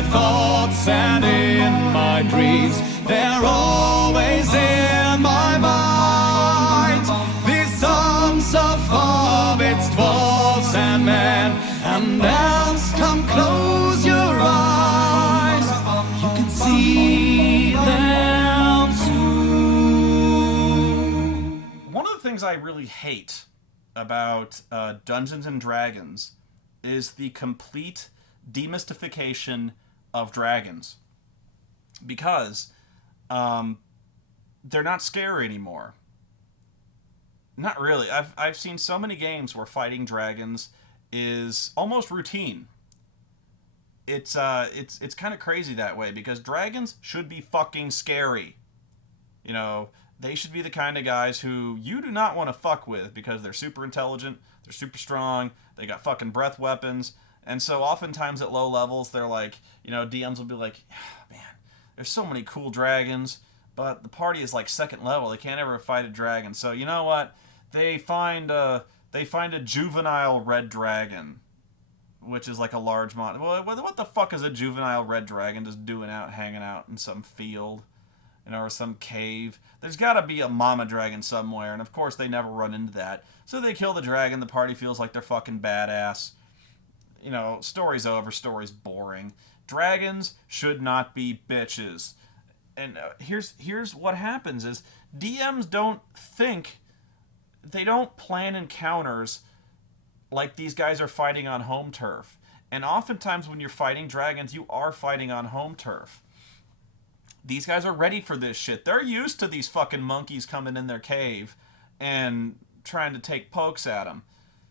my thoughts and in my dreams. They're always in my mind. These songs of hobbits, dwarves and men, and elves, come close your eyes. You can see them too. One of the things I really hate about Dungeons and Dragons is the complete demystification of dragons, because they're not scary anymore. Not really. I've seen so many games where fighting dragons is almost routine. It's kind of crazy that way, because dragons should be fucking scary. You know, they should be the kind of guys who you do not want to fuck with, because they're super intelligent, they're super strong, they got fucking breath weapons. And so oftentimes at low levels, they're like, you know, DMs will be like, man, there's so many cool dragons, but the party is like second level. They can't ever fight a dragon. So you know what? They find a juvenile red dragon, which is like a large mon. Well, what the fuck is a juvenile red dragon just doing out, hanging out in some field, you know, or some cave? There's got to be a mama dragon somewhere, and of course they never run into that. So they kill the dragon. The party feels like they're fucking badass. You know, story's over, story's boring. Dragons should not be bitches. And here's what happens is DMs don't plan encounters like these guys are fighting on home turf. And oftentimes when you're fighting dragons, you are fighting on home turf. These guys are ready for this shit. They're used to these fucking monkeys coming in their cave and trying to take pokes at them.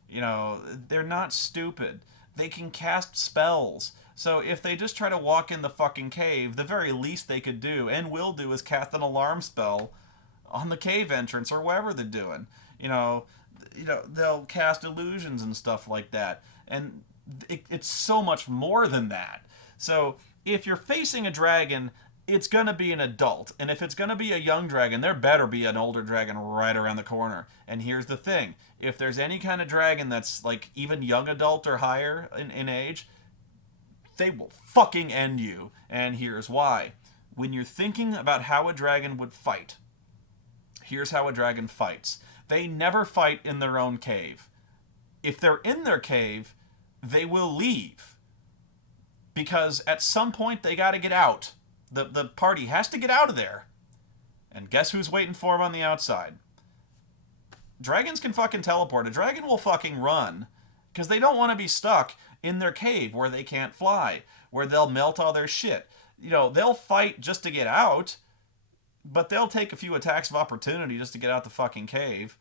You know, they're not stupid. They can cast spells. So if they just try to walk in the fucking cave, the very least they could do, and will do, is cast an alarm spell on the cave entrance or wherever they're doing. You know, they'll cast illusions and stuff like that. And it's so much more than that. So if you're facing a dragon, it's going to be an adult. And if it's going to be a young dragon, there better be an older dragon right around the corner. And here's the thing. If there's any kind of dragon that's like even young adult or higher in age, they will fucking end you. And here's why. When you're thinking about how a dragon would fight, here's how a dragon fights. They never fight in their own cave. If they're in their cave, they will leave. Because at some point they got to get out. The party has to get out of there. And guess who's waiting for them on the outside? Dragons can fucking teleport. A dragon will fucking run. Because they don't want to be stuck in their cave where they can't fly. Where they'll melt all their shit. You know, they'll fight just to get out. But they'll take a few attacks of opportunity just to get out the fucking cave.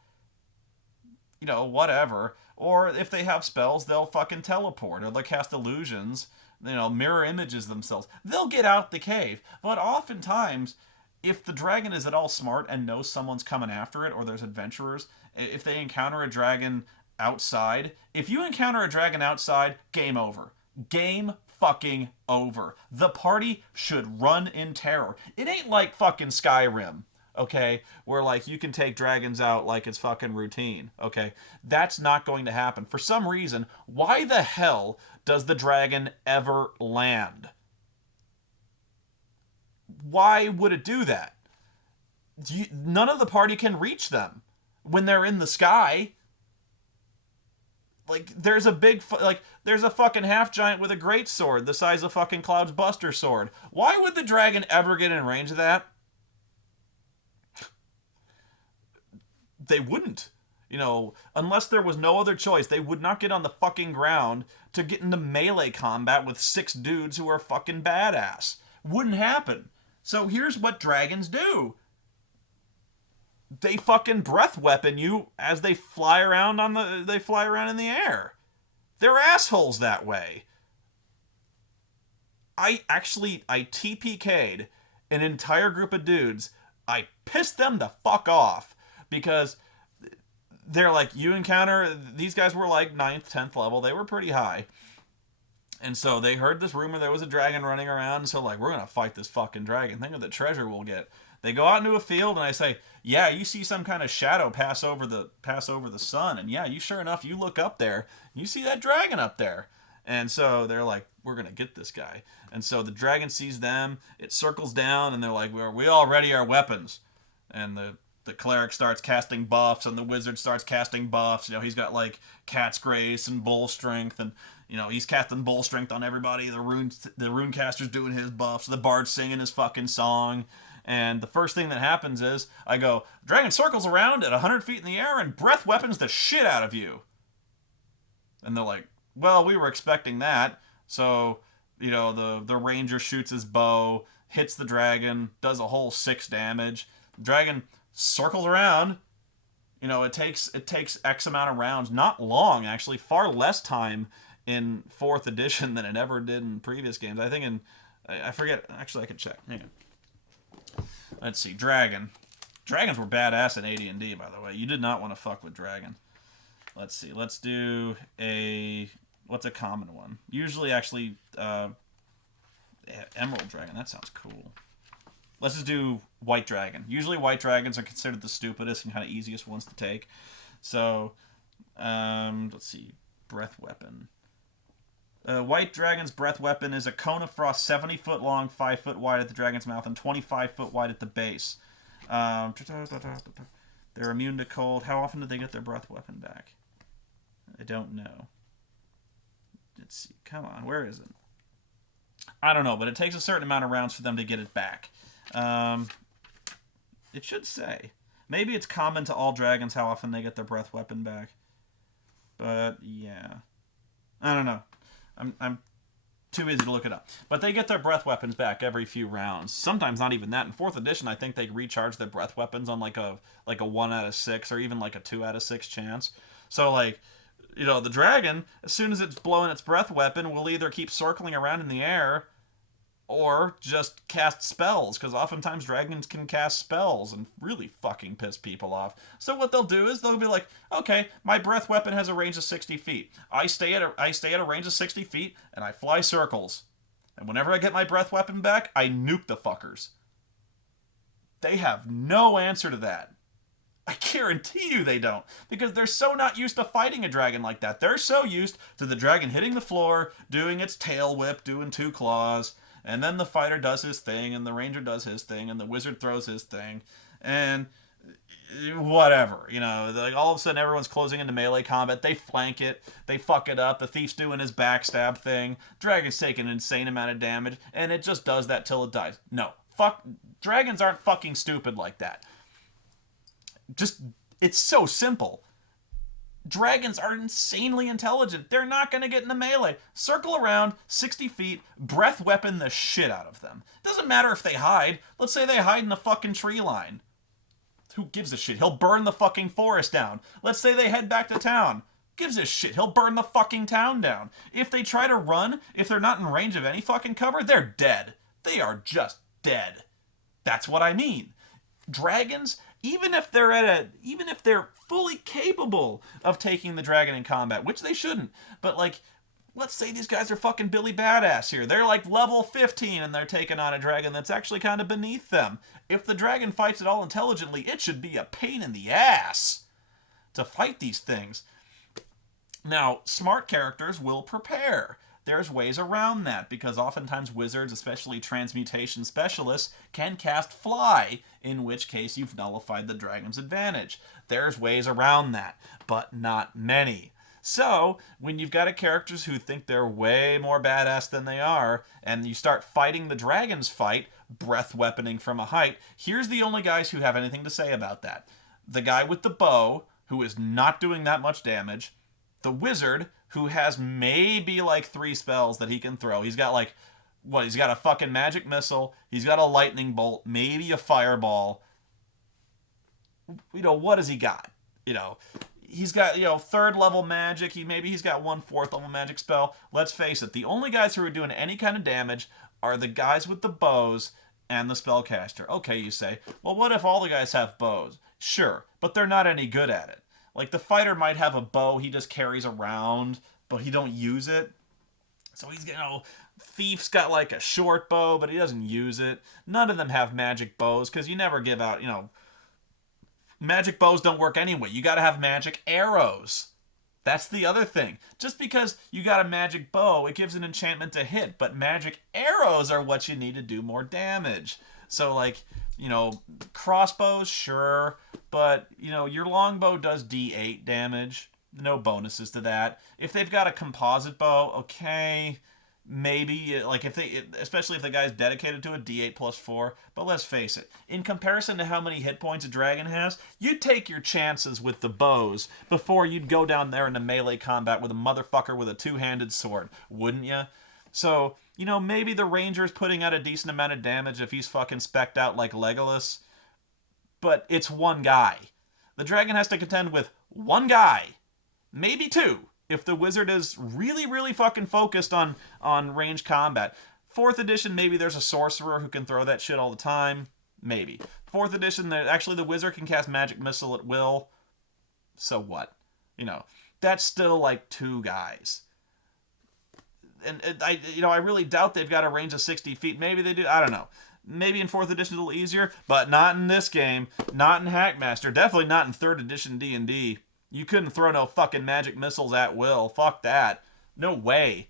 You know, whatever. Or if they have spells, they'll fucking teleport. Or they'll cast illusions. You know, mirror images themselves. They'll get out the cave. But oftentimes, if the dragon is at all smart and knows someone's coming after it, or there's adventurers, if they encounter a dragon outside, if you encounter a dragon outside, game over. Game fucking over. The party should run in terror. It ain't like fucking Skyrim, okay, where like you can take dragons out like it's fucking routine, okay? That's not going to happen. For some reason, why the hell does the dragon ever land? Why would it do that? None of the party can reach them when they're in the sky. Like, there's a fucking half-giant with a great sword the size of fucking Cloud's Buster sword. Why would the dragon ever get in range of that? They wouldn't. You know, unless there was no other choice, they would not get on the fucking ground to get into melee combat with 6 dudes who are fucking badass. Wouldn't happen. So here's what dragons do. They fucking breath weapon you as they fly around in the air. They're assholes that way. I TPK'd an entire group of dudes. I pissed them the fuck off because they're like, you encounter, these guys were like 9th, 10th level. They were pretty high. And so they heard this rumor there was a dragon running around. And so like, we're going to fight this fucking dragon. Think of the treasure we'll get. They go out into a field and I say, yeah, you see some kind of shadow pass over the sun. And yeah, you sure enough, you look up there, you see that dragon up there. And so they're like, we're going to get this guy. And so the dragon sees them, it circles down, and they're like, we all ready our weapons. And the cleric starts casting buffs, and the wizard starts casting buffs. He's got like cat's grace and bull strength, and he's casting bull strength on everybody. The rune caster's doing his buffs. The bard's singing his fucking song. And the first thing that happens is I go, dragon circles around at 100 feet in the air and breath weapons the shit out of you. And they're like, well, we were expecting that. So, the ranger shoots his bow, hits the dragon, does a whole 6 damage. The dragon circles around. It takes X amount of rounds. Not long, actually. Far less time in 4th edition than it ever did in previous games. I think I forget. Actually, I can check. Hang on. Let's see. Dragon. Dragons were badass in AD&D, by the way. You did not want to fuck with dragon. Let's see. Let's do what's a common one? Usually, actually, emerald dragon. That sounds cool. Let's just do white dragon. Usually, white dragons are considered the stupidest and kind of easiest ones to take. So, let's see. Breath weapon. White dragon's breath weapon is a cone of frost 70 foot long, 5 foot wide at the dragon's mouth, and 25 foot wide at the base. They're immune to cold. How often do they get their breath weapon back? I don't know. Let's see. Come on, where is it? I don't know, but it takes a certain amount of rounds for them to get it back. It should say. Maybe it's common to all dragons how often they get their breath weapon back. But, yeah. I don't know. I'm too busy to look it up. But they get their breath weapons back every few rounds. Sometimes not even that. In 4th edition, I think they recharge their breath weapons on like a 1 out of 6 or even like a 2 out of 6 chance. So the dragon, as soon as it's blowing its breath weapon, will either keep circling around in the air or just cast spells, because oftentimes dragons can cast spells and really fucking piss people off. So what they'll do is they'll be like, okay, my breath weapon has a range of 60 feet. I stay at a range of 60 feet, and I fly circles. And whenever I get my breath weapon back, I nuke the fuckers. They have no answer to that. I guarantee you they don't, because they're so not used to fighting a dragon like that. They're so used to the dragon hitting the floor, doing its tail whip, doing 2 claws, and then the fighter does his thing, and the ranger does his thing, and the wizard throws his thing, and whatever, like all of a sudden everyone's closing into melee combat. They flank it, they fuck it up, the thief's doing his backstab thing, dragon's taking an insane amount of damage, and it just does that till it dies. No, dragons aren't fucking stupid like that. It's so simple. Dragons are insanely intelligent. They're not going to get in the melee. Circle around 60 feet, breath weapon the shit out of them. Doesn't matter if they hide. Let's say they hide in the fucking tree line. Who gives a shit? He'll burn the fucking forest down. Let's say they head back to town. Gives a shit. He'll burn the fucking town down. If they try to run, if they're not in range of any fucking cover, they're dead. They are just dead. That's what I mean. Dragons, even if they're fully capable of taking the dragon in combat, which they shouldn't, but let's say these guys are fucking Billy Badass here. They're like level 15 and they're taking on a dragon that's actually kind of beneath them. If the dragon fights at all intelligently, it should be a pain in the ass to fight these things. Now, smart characters will prepare. There's ways around that, because oftentimes wizards, especially transmutation specialists, can cast fly, in which case you've nullified the dragon's advantage. There's ways around that, but not many. So, when you've got characters who think they're way more badass than they are, and you start fighting the dragon's fight, breath weaponing from a height, here's the only guys who have anything to say about that. The guy with the bow, who is not doing that much damage, the wizard, who has maybe 3 spells that he can throw. He's got he's got a fucking magic missile, he's got a lightning bolt, maybe a fireball. What does he got? He's got, 3rd level magic, he's got 1 4th level magic spell. Let's face it, the only guys who are doing any kind of damage are the guys with the bows and the spellcaster. Okay, you say, well, what if all the guys have bows? Sure, but they're not any good at it. The fighter might have a bow he just carries around, but he don't use it. So he's, Thief's got a short bow, but he doesn't use it. None of them have magic bows, because you never give out, magic bows don't work anyway. You gotta have magic arrows. That's the other thing. Just because you got a magic bow, it gives an enchantment to hit, but magic arrows are what you need to do more damage. So, like, crossbows, sure, but, your longbow does D8 damage. No bonuses to that. If they've got a composite bow, okay, maybe, like, especially if the guy's dedicated to a D8 plus 4, but let's face it, in comparison to how many hit points a dragon has, you'd take your chances with the bows before you'd go down there into melee combat with a motherfucker with a two-handed sword, wouldn't you? So, maybe the ranger's putting out a decent amount of damage if he's fucking specced out like Legolas, but it's one guy. The dragon has to contend with one guy, maybe two, if the wizard is really, really fucking focused on range combat. 4th edition, maybe there's a sorcerer who can throw that shit all the time. Maybe. 4th edition, actually the wizard can cast magic missile at will. So what? That's still like 2 guys. And I really doubt they've got a range of 60 feet. Maybe they do. I don't know. Maybe in 4th edition a little easier, but not in this game. Not in Hackmaster. Definitely not in 3rd edition D&D. You couldn't throw no fucking magic missiles at will. Fuck that. No way.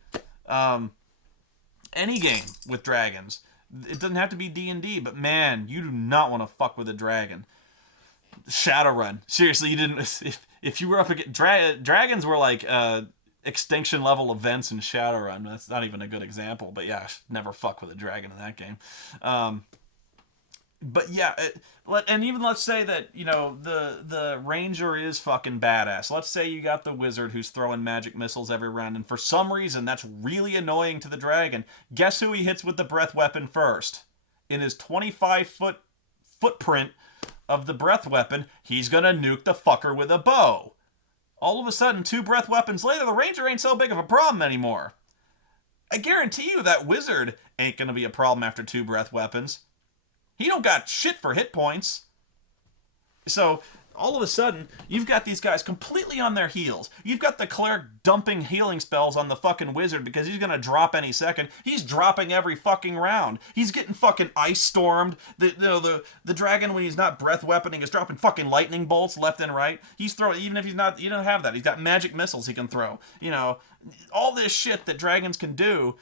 Any game with dragons. It doesn't have to be D&D, but man, you do not want to fuck with a dragon. Shadowrun. Seriously, you didn't... If you were up against... dragons were like extinction level events in Shadowrun. That's not even a good example, but yeah, never fuck with a dragon in that game. But yeah, and even let's say that, the ranger is fucking badass. Let's say you got the wizard who's throwing magic missiles every round, and for some reason that's really annoying to the dragon. Guess who he hits with the breath weapon first? In his 25-foot footprint of the breath weapon, he's gonna nuke the fucker with a bow. All of a sudden, 2 breath weapons later, the ranger ain't so big of a problem anymore. I guarantee you that wizard ain't gonna be a problem after 2 breath weapons. He don't got shit for hit points. So, all of a sudden, you've got these guys completely on their heels. You've got the cleric dumping healing spells on the fucking wizard because he's gonna drop any second. He's dropping every fucking round. He's getting fucking ice stormed. The dragon, when he's not breath weaponing, is dropping fucking lightning bolts left and right. He's throwing, even if he's not, you don't have that. He's got magic missiles he can throw. All this shit that dragons can do,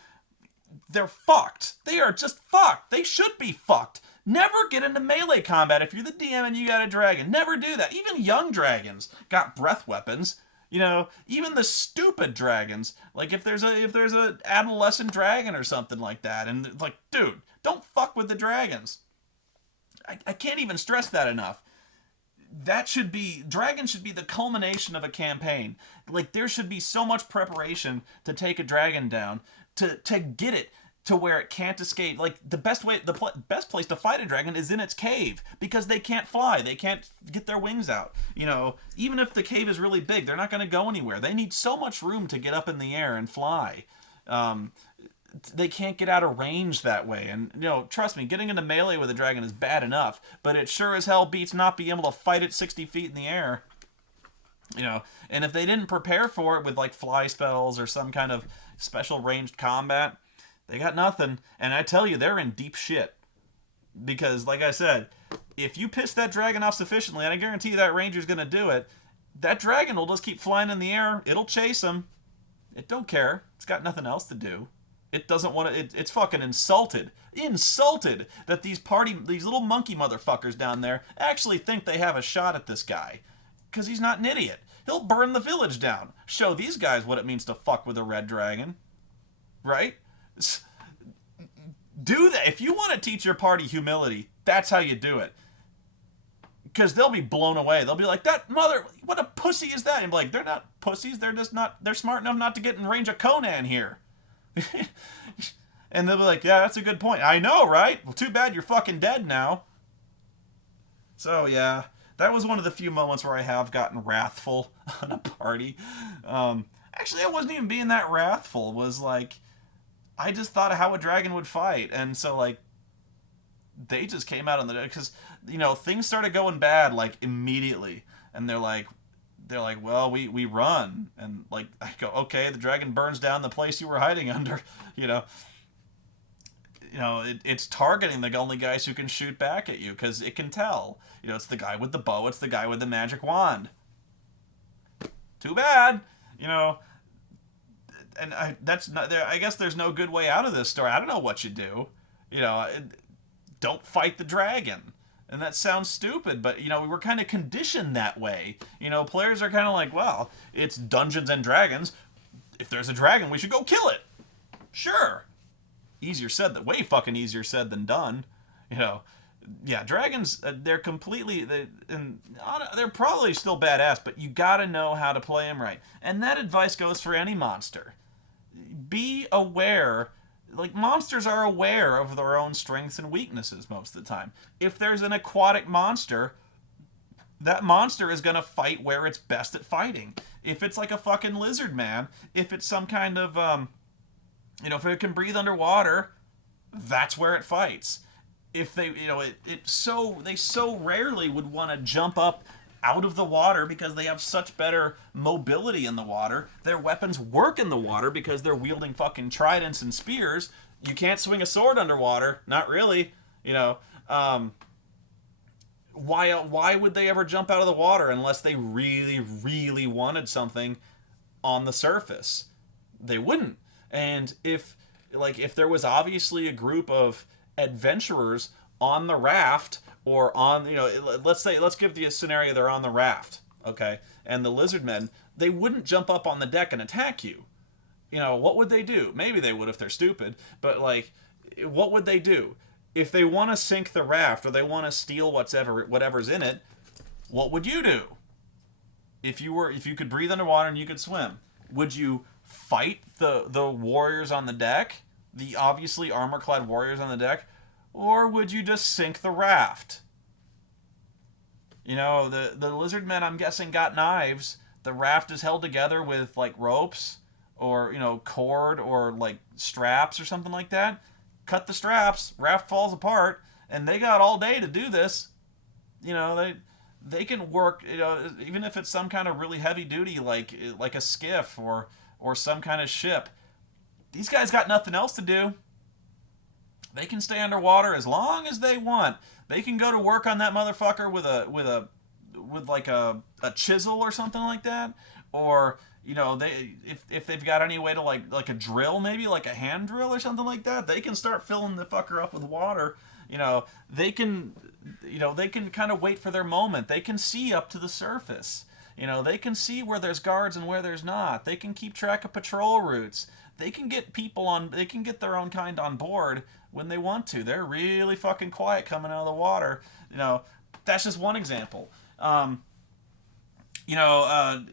they're fucked. They are just fucked. They should be fucked. Never get into melee combat if you're the DM and you got a dragon. Never do that. Even young dragons got breath weapons. Even the stupid dragons. Like if there's a adolescent dragon or something like that, and it's like, dude, don't fuck with the dragons. I can't even stress that enough. Dragon should be the culmination of a campaign. Like there should be so much preparation to take a dragon down, to get it to where it can't escape. Like the best place to fight a dragon is in its cave, because they can't fly, they can't get their wings out. Even if the cave is really big, they're not going to go anywhere. They need so much room to get up in the air and fly. They can't get out of range that way. And trust me, getting into melee with a dragon is bad enough, but it sure as hell beats not being able to fight it 60 feet in the air. And if they didn't prepare for it with like fly spells or some kind of special ranged combat, they got nothing. And I tell you, they're in deep shit. Because, like I said, if you piss that dragon off sufficiently, and I guarantee you that ranger's going to do it, that dragon will just keep flying in the air. It'll chase him. It don't care. It's got nothing else to do. It doesn't want to... It's fucking insulted. Insulted that these little monkey motherfuckers down there actually think they have a shot at this guy. Because he's not an idiot. He'll burn the village down. Show these guys what it means to fuck with a red dragon. Right? Do that. If you want to teach your party humility, that's how you do it. Because they'll be blown away. They'll be like, what a pussy is that? And be like, they're not pussies. They're just not, they're smart enough not to get in range of Conan here. And they'll be like, yeah, that's a good point. I know, right? Well, too bad you're fucking dead now. So, yeah, that was one of the few moments where I have gotten wrathful on a party. Actually, I wasn't even being that wrathful. It was like, I just thought of how a dragon would fight. And so, like, they just came out on the... Because, things started going bad, like, immediately. And they're like, well, we run. And, like, I go, okay, the dragon burns down the place you were hiding under, it's targeting the only guys who can shoot back at you, because it can tell. It's the guy with the bow, it's the guy with the magic wand. Too bad. You know, and that's not there. I guess there's no good way out of this story. I don't know what you do. You know, don't fight the dragon. And that sounds stupid, but you know, we were kind of conditioned that way. You know, players are kind of like, well, it's Dungeons and Dragons. If there's a dragon, we should go kill it. Sure. Easier said than way fucking easier said than done. You know, yeah, dragons, they're completely they're probably still badass, but you got to know how to play them right. And that advice goes for any monster. Be aware. Like, monsters are aware of their own strengths and weaknesses most of the time. If there's an aquatic monster, that monster is going to fight where it's best at fighting. If it's like a fucking lizard man, if it's some kind of, you know, if it can breathe underwater, that's where it fights. If they, you know, they so rarely would want to jump up out of the water because they have such better mobility in the water. Their weapons work in the water because they're wielding fucking tridents and spears. You can't swing a sword underwater. Not really. You know, why would they ever jump out of the water unless they really, really wanted something on the surface? They wouldn't. And if there was obviously a group of adventurers on the raft, or on, you know, let's give the scenario they're on the raft, okay, and the lizard men, they wouldn't jump up on the deck and attack you. You know, what would they do? Maybe they would if they're stupid, but like, what would they do? If they want to sink the raft or they want to steal whatever's in it, what would you do? If you could breathe underwater and you could swim, would you fight the warriors on the deck, the obviously armor-clad warriors on the deck, or would you just sink the raft? You know, the lizard men, I'm guessing, got knives. The raft is held together with, like, ropes or, you know, cord or, like, straps or something like that. Cut the straps, raft falls apart, and they got all day to do this. You know, they can work, you know, even if it's some kind of really heavy duty, like a skiff or some kind of ship. These guys got nothing else to do. They can stay underwater as long as they want. They can go to work on that motherfucker with like a chisel or something like that, or, you know, if they've got any way to like a drill, maybe like a hand drill or something like that, they can start filling the fucker up with water. You know, they can kind of wait for their moment. They can see up to the surface. You know, they can see where there's guards and where there's not. They can keep track of patrol routes. They can get they can get their own kind on board when they want to. They're really fucking quiet coming out of the water. You know, that's just one example. You know,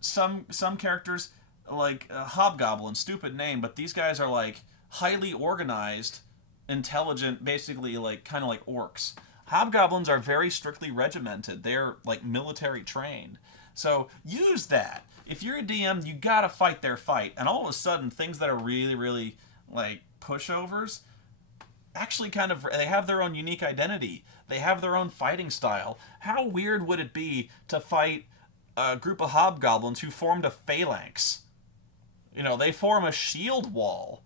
some characters, like Hobgoblin, stupid name, but these guys are like highly organized, intelligent, basically like kind of like orcs. Hobgoblins are very strictly regimented. They're like military trained. So use that. If you're a DM, you gotta fight their fight. And all of a sudden, things that are really, really like pushovers, actually kind of, they have their own unique identity. They have their own fighting style. How weird would it be to fight a group of hobgoblins who formed a phalanx? You know, they form a shield wall,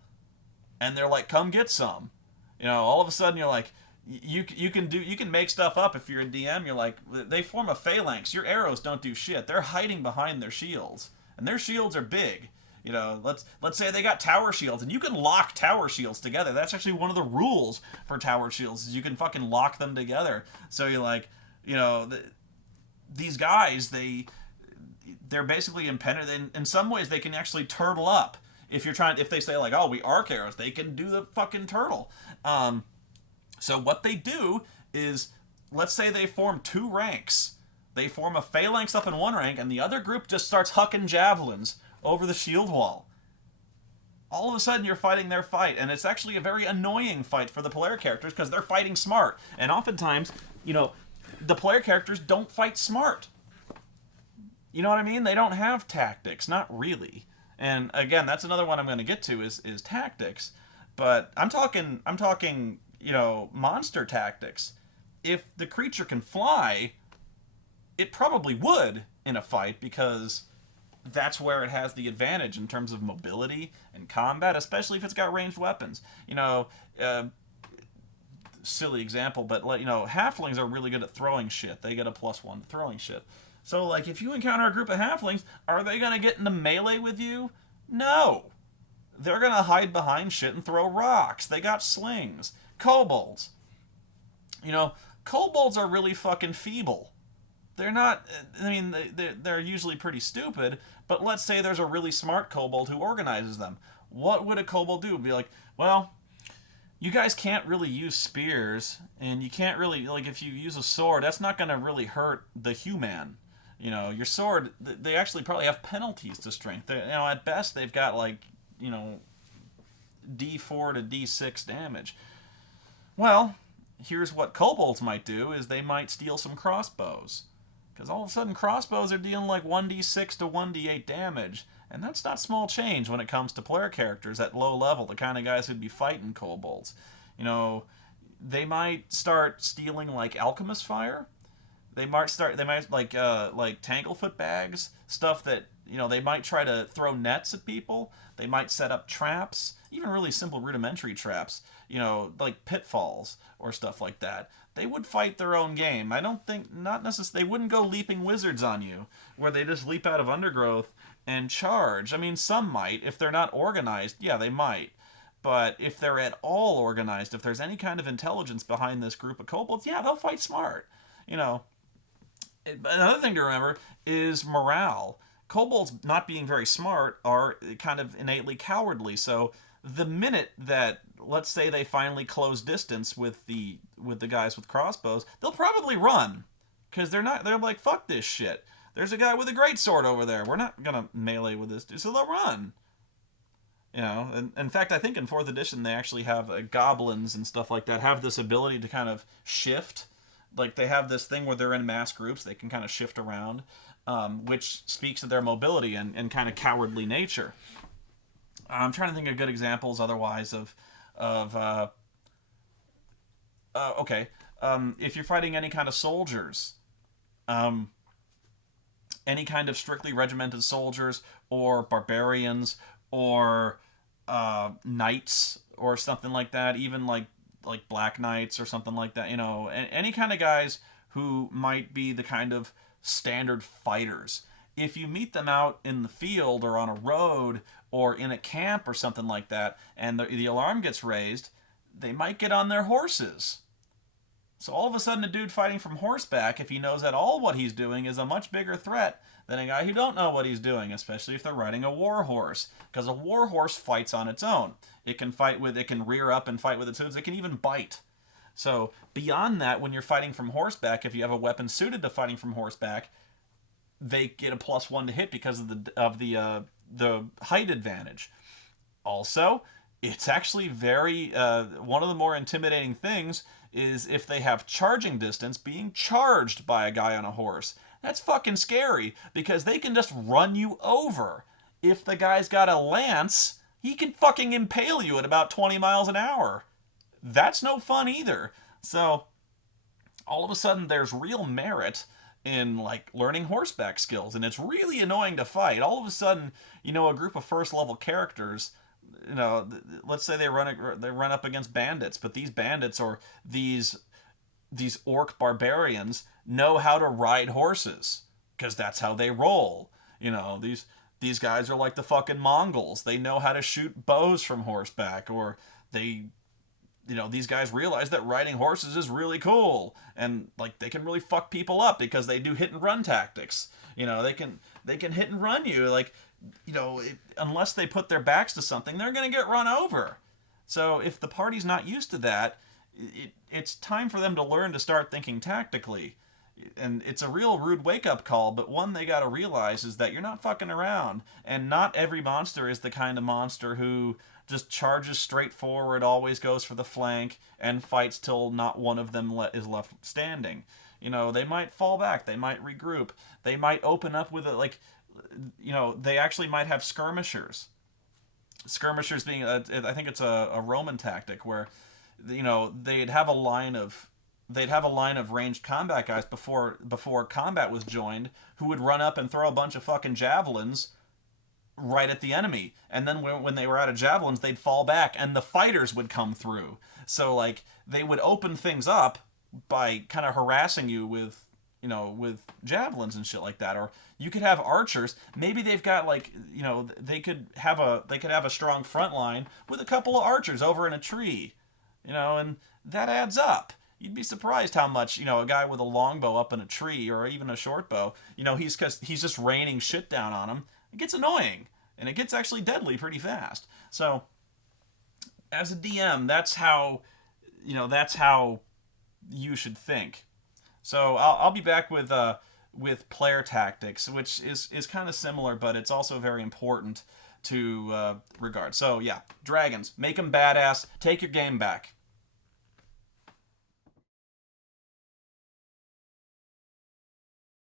and they're like, come get some. You know, all of a sudden you're like, you can make stuff up if you're a DM. You're like, they form a phalanx. Your arrows don't do shit. They're hiding behind their shields, and their shields are big. You know, let's say they got tower shields, and you can lock tower shields together. That's actually one of the rules for tower shields, is you can fucking lock them together. So you're like, you know, these guys, they're basically impenetrable. In some ways, they can actually turtle up. If they say like, oh, we arc arrows, they can do the fucking turtle. So what they do is, let's say they form two ranks. They form a phalanx up in one rank, and the other group just starts hucking javelins over the shield wall. All of a sudden, you're fighting their fight, and it's actually a very annoying fight for the player characters because they're fighting smart. And oftentimes, you know, the player characters don't fight smart. You know what I mean? They don't have tactics, not really. And again, that's another one I'm going to get to is tactics. But I'm talking, you know, monster tactics. If the creature can fly, it probably would in a fight, because that's where it has the advantage in terms of mobility and combat, especially if it's got ranged weapons. You know, silly example, but, you know, halflings are really good at throwing shit. They get a +1 to throwing shit. So, like, if you encounter a group of halflings, are they going to get into melee with you? No. They're going to hide behind shit and throw rocks. They got slings. Kobolds. You know, kobolds are really fucking feeble. They're not, I mean, they're usually pretty stupid, but let's say there's a really smart kobold who organizes them. What would a kobold do? Be like, well, you guys can't really use spears, and you can't really, like, if you use a sword, that's not going to really hurt the human. You know, your sword, they actually probably have penalties to strength. You know, at best, they've got, like, you know, D4 to D6 damage. Well, here's what kobolds might do, is they might steal some crossbows. Because all of a sudden, crossbows are dealing like 1d6 to 1d8 damage. And that's not small change when it comes to player characters at low level, the kind of guys who'd be fighting kobolds. You know, they might start stealing like alchemist fire. They might like tanglefoot bags, stuff that, you know, they might try to throw nets at people. They might set up traps, even really simple rudimentary traps, you know, like pitfalls or stuff like that. They would fight their own game. I don't think, not necessarily, they wouldn't go leaping wizards on you, where they just leap out of undergrowth and charge. I mean, some might. If they're not organized, yeah, they might. But if they're at all organized, if there's any kind of intelligence behind this group of kobolds, yeah, they'll fight smart. You know, another thing to remember is morale. Kobolds, not being very smart, are kind of innately cowardly. So the minute that, let's say, they finally close distance with the guys with crossbows, they'll probably run, because they're like, fuck this shit. There's a guy with a great sword over there. We're not gonna melee with this dude, so they'll run. You know, and in fact, I think in 4th edition they actually have goblins and stuff like that have this ability to kind of shift. Like, they have this thing where they're in mass groups, they can kind of shift around, which speaks to their mobility and kind of cowardly nature. I'm trying to think of good examples otherwise if you're fighting any kind of soldiers, any kind of strictly regimented soldiers or barbarians or knights or something like that, even like black knights or something like that, you know, any kind of guys who might be the kind of standard fighters. If you meet them out in the field or on a road or in a camp or something like that, and the alarm gets raised, they might get on their horses. So all of a sudden, a dude fighting from horseback, if he knows at all what he's doing, is a much bigger threat than a guy who don't know what he's doing, especially if they're riding a war horse. Because a war horse fights on its own. It can rear up and fight with its hooves. It can even bite. So beyond that, when you're fighting from horseback, if you have a weapon suited to fighting from horseback, they get a +1 to hit because of the height advantage. Also, it's actually very one of the more intimidating things is if they have charging distance, being charged by a guy on a horse. That's fucking scary, because they can just run you over. If the guy's got a lance, he can fucking impale you at about 20 miles an hour. That's no fun either. So all of a sudden there's real merit in like learning horseback skills, and it's really annoying to fight. All of a sudden, you know, a group of first level characters, you know, let's say they run up against bandits, but these bandits or these orc barbarians know how to ride horses because that's how they roll. You know, these guys are like the fucking Mongols. They know how to shoot bows from horseback, or these guys realize that riding horses is really cool, and like they can really fuck people up because they do hit and run tactics. You know, they can hit and run you, like, you know, unless they put their backs to something, they're going to get run over. So if the party's not used to that, it's time for them to learn to start thinking tactically. And it's a real rude wake-up call, but one they got to realize is that you're not fucking around, and not every monster is the kind of monster who just charges straight forward, always goes for the flank, and fights till not one of them is left standing. You know, they might fall back, they might regroup, they might open up with they actually might have skirmishers. Skirmishers being, I think it's a Roman tactic where, you know, they'd have a line of ranged combat guys before combat was joined, who would run up and throw a bunch of fucking javelins right at the enemy, and then when they were out of javelins, they'd fall back and the fighters would come through. So like they would open things up by kind of harassing you with with javelins and shit like that. Or you could have archers. Maybe they've got like, they could have a strong front line with a couple of archers over in a tree, and that adds up. You'd be surprised how much, a guy with a longbow up in a tree or even a short bow, he's just raining shit down on him. It gets annoying, and it gets actually deadly pretty fast. So, as a DM, that's how you should think. So I'll be back with player tactics, which is kind of similar, but it's also very important to regard. So yeah, dragons, make them badass. Take your game back.